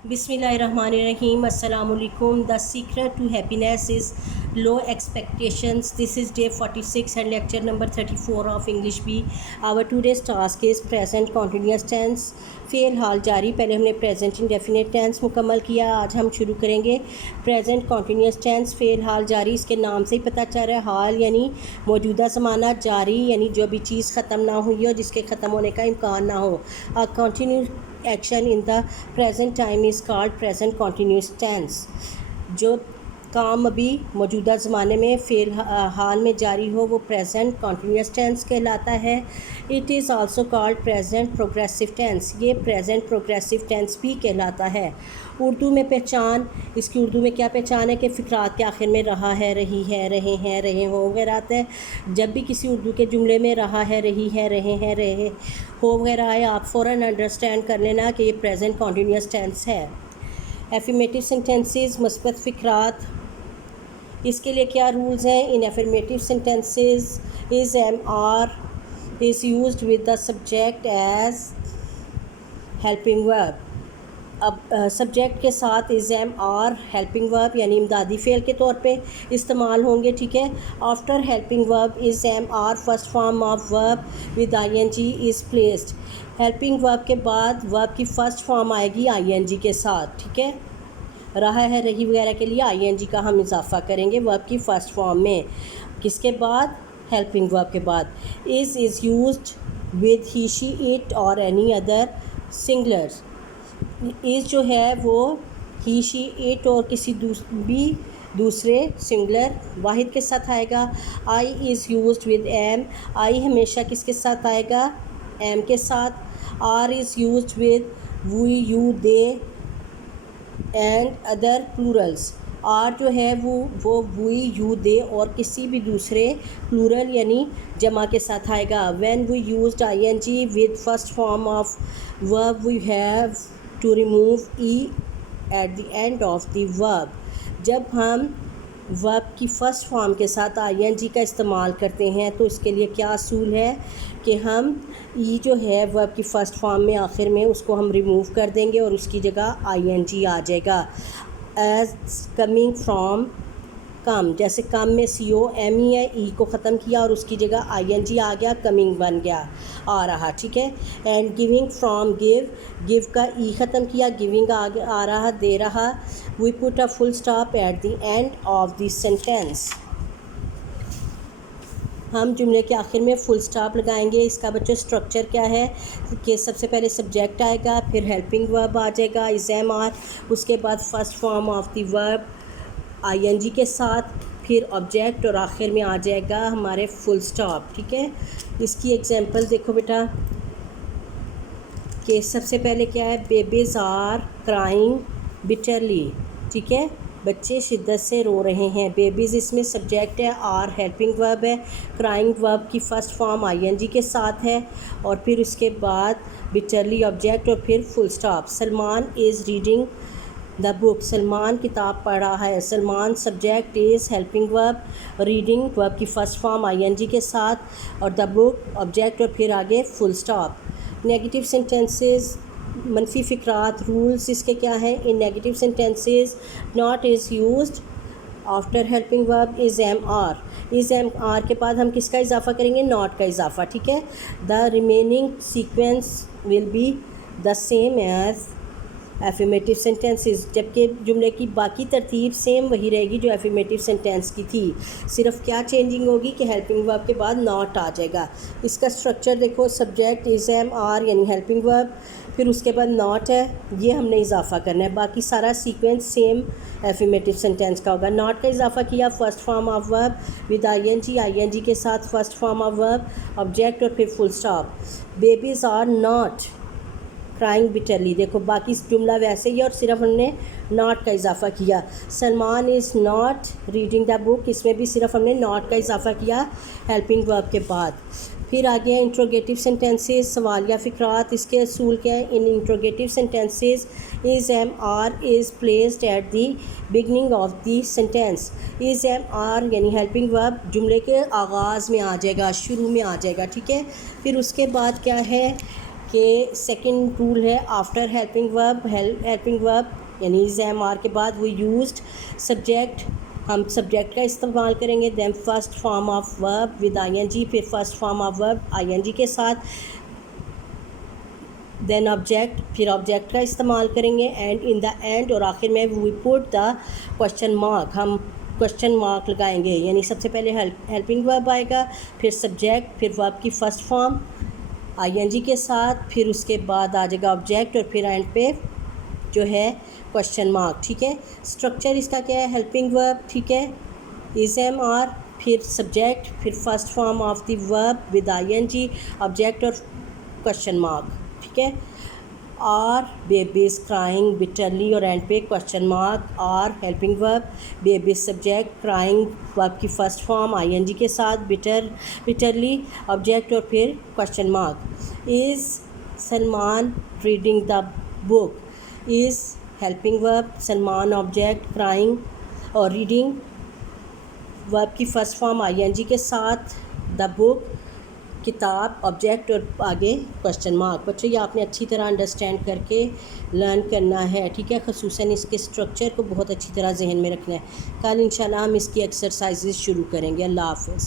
Bismillahirrahmanirrahim. Assalamualaikum. The secret to happiness is low expectations. This is day 46 and lecture number 34 of English B. Our today's task is present continuous tense. फ़ेल हाल जारी। पहले हमने present indefinite tense मुकम्मल किया। आज हम शुरू करेंगे प्रेजेंट कॉन्टीन्यूस टेंस। फ़ेल हाल जारी, इसके नाम से ही पता चल रहा है। हाल यानी मौजूदा ज़माना, जारी यानी जो भी चीज़ ख़त्म ना हुई हो, जिसके ख़त्म होने का इम्कान ना हो। A continue action in the present time is called present continuous tense. जो काम अभी मौजूदा ज़माने में फ़ेल हाल में जारी हो वो प्रेजेंट कॉन्टीन्यूस टेंस कहलाता है। It is also called present progressive tense. ये प्रेजेंट प्रोग्रेसिव टेंस भी कहलाता है। उर्दू में पहचान, इसकी उर्दू में क्या पहचान है कि फ़िक्रात के आखिर में रहा है, रही है, रहे हैं, रहे हो वगैरह आता है। जब भी किसी उर्दू के जुमले में रहा है, रही है, रहे हैं, रहे हो वगैरह आए, आप फ़ौरन अंडरस्टैंड कर लेना कि ये प्रेजेंट कॉन्टीन्यूस टेंस है। एफर्मेटिव सेंटेंसेस, मुस्बत फ़िक्रात, इसके लिए क्या रूल्स हैं? In affirmative sentences is am are is used with the subject as helping verb. अब सब्जेक्ट के साथ is am are helping verb यानी इमदादी फ़ेल के तौर पे इस्तेमाल होंगे, ठीक है। After helping verb is am are first form of verb with I N G is placed. Helping verb के बाद वर्ब की फ़र्स्ट फॉर्म आएगी आई एन जी के साथ, ठीक है। रहा है, रही वगैरह के लिए आई एन जी का हम इजाफा करेंगे वर्ब की फ़र्स्ट फॉर्म में। किसके बाद? हेल्पिंग वर्ब के बाद। Is used with he she it और एनी अदर सिंगुलर्स। इज़ जो है वो ही शी इट और किसी भी दूसरे सिंगुलर वाहिद के साथ आएगा। I is used with am. I हमेशा किसके साथ आएगा? एम के साथ। Are is used with we, you, they and other plurals. Are जो है वो वी, यू, दे और किसी भी दूसरे प्लूरल यानी जमा के साथ आएगा। When we used I N G with first form of verb we have to remove E at the end of the verb. जब हम वर्ब की फ़र्स्ट फॉर्म के साथ आई एन जी का इस्तेमाल करते हैं तो इसके लिए क्या असूल है कि हम ई जो है वर्ब की फ़र्स्ट फॉर्म में आखिर में उसको हम रिमूव कर देंगे और उसकी जगह आई एन जी आ जाएगा। एज कमिंग फ्रॉम कम, जैसे कम में सी ओ एम ई है, ई को ख़त्म किया और उसकी जगह आई एन जी आ गया, कमिंग बन गया, आ रहा, ठीक है। And giving from give, give का ई ख़त्म किया, गिविंग आ रहा, दे रहा। We put a full stop at the end of the sentence. हम जुमले के आखिर में फुल स्टॉप लगाएंगे। इसका बच्चों स्ट्रक्चर क्या है कि सबसे पहले सब्जेक्ट आएगा, फिर हेल्पिंग वर्ब आ जाएगा इज़ एम आर, उसके बाद first form of the verb I N G के साथ, फिर ऑब्जेक्ट और आखिर में आ जाएगा हमारे फुल स्टॉप, ठीक है। इसकी एग्जांपल देखो बेटा कि सबसे पहले क्या है? बेबीज़ आर क्राइंग बिटरली, ठीक है, बच्चे शिद्दत से रो रहे हैं। बेबीज़ इसमें सब्जेक्ट है, आर हेल्पिंग वर्ब है, क्राइंग वर्ब की first form I N G के साथ है और फिर उसके बाद बिटरली ऑब्जेक्ट और फिर full stop. Salman is reading the book, Salman किताब पढ़ रहा है। Salman subject is helping verb, reading verb की first form I N G के साथ और द बुक ऑब्जेक्ट और फिर आगे फुल स्टॉप। नेगेटिव सेंटेंसेस, मनफी फ़िक्रात, रूल्स इसके क्या हैं? In negative sentences not is used after helping verb is am are. Is am are के बाद हम किसका इजाफा करेंगे? नॉट का इजाफा, ठीक है। The remaining sequence will be the same as affirmative sentences, जबकि जुमले की बाकी तरतीब सेम वही रहेगी जो एफर्मेटिव सेंटेंस की थी। सिर्फ क्या चेंजिंग होगी कि हेल्पिंग वर्ब के बाद नॉट आ जाएगा। इसका स्ट्रक्चर देखो, सब्जेक्ट इज़ एम आर यानी हेल्पिंग वर्ब, फिर उसके बाद नॉट है, ये हमने इजाफा करना है। बाकी सारा सीक्वेंस सेम एफर्मेटिव सेंटेंस का होगा। नॉट का इजाफा किया first form of verb with I N G के साथ first form of verb, object और फिर full stop. Babies are not crying bitterly, देखो बाकी जुमला वैसे ही और सिर्फ हमने नॉट का इजाफा किया। Salman is not reading the book, इसमें भी सिर्फ हमने नॉट का इजाफा किया हेल्पिंग वर्ब के बाद। फिर आ गया इंट्रोगेटिव सेंटेंसेस, सवालिया फ़िक्रात। इसके असूल क्या है? In interrogative sentences is am are is placed at the beginning of the sentence. Is am are यानी हेल्पिंग वर्ब जुमले के आगाज़ में आ जाएगा, शुरू में आ जाएगा, ठीक है। फिर उसके बाद क्या है कि सेकंड रूल है आफ्टर हेल्पिंग वर्ब यानी इज़ एम आर के बाद वो यूज्ड सब्जेक्ट, हम सब्जेक्ट का इस्तेमाल करेंगे। Then first form of verb with ING, फिर first form of verb ING के साथ, देन ऑब्जेक्ट, फिर ऑब्जेक्ट का इस्तेमाल करेंगे। एंड इन द एंड, और आखिर में we put the question mark, हम क्वेश्चन मार्क लगाएंगे। यानी सबसे पहले हेल्पिंग वर्ब आएगा, फिर सब्जेक्ट, फिर वर्ब की फ़र्स्ट फॉर्म आईएनजी के साथ, फिर उसके बाद आ जाएगा ऑब्जेक्ट और फिर एंड पे जो है क्वेश्चन मार्क। ठीक है, स्ट्रक्चर इसका क्या है, हेल्पिंग वर्ब, ठीक है, इज एम आर, फिर सब्जेक्ट, फिर first form of the verb with ING, object और क्वेश्चन मार्क। ठीक है, आर बेबीज क्राइंग बिटरली और एंड पे question mark, are helping verb, baby subject, crying verb की फर्स्ट फॉर्म आईएनजी के साथ, बिटरली ऑब्जेक्ट और फिर question mark. Is Salman reading the book, is helping verb, Salman object, crying और रीडिंग वर्ब की first form ING के साथ, द बुक किताब ऑब्जेक्ट और आगे क्वेश्चन मार्क। बच्चों ये आपने अच्छी तरह अंडरस्टैंड करके लर्न करना है। ठीक है, ख़ुसूसन इसके स्ट्रक्चर को बहुत अच्छी तरह जहन में रखना है। कल इंशाल्लाह हम इसकी एक्सरसाइजेज शुरू करेंगे। अल्लाह हाफ़िज़।